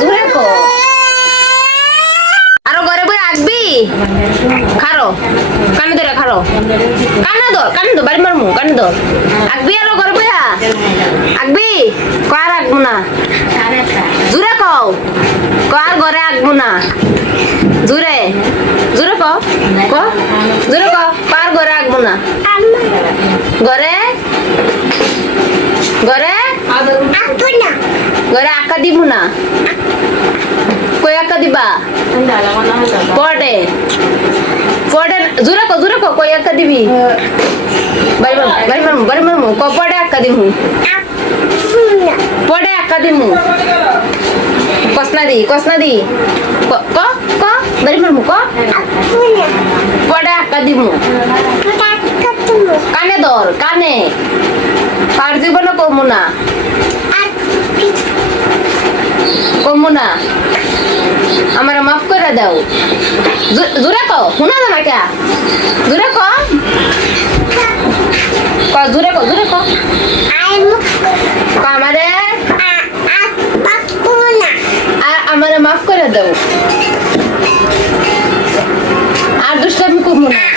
জুড়ে কো আরো ঘরে বই আঁকবি খারো কানে ধরে খারো কানে ধর বাড়ি মারমু কানে ধর আঁকবি আরো ঘরে বইয়া আঁকবি কার আঁকবো না জুড়ে কও কার ঘরে আঁকবো না জুড়ে জুড়ে ক জুড়ে ক কার ঘরে আঁকবো না ঘরে ঘরে ঘরে আঁকা দিব না কই আঁকা দিবা পড়ে পড়ে জুরে কো কই আঁকা দিবি বাড়ি মারমু ক পড়ে আঁকা দিমু পড়ে আঁকা দিমু কসনা দি ক ক বাড়ি মারমু ক পড়ে আঁকা দিমু কানে ধর কানে পার দিব না কমু না আমার মাফ করে দাও জোরে কো শোনা না কে জোরে কো জোরে কো আমারে মাফ করে দাও আর দুষ্টামি কমু না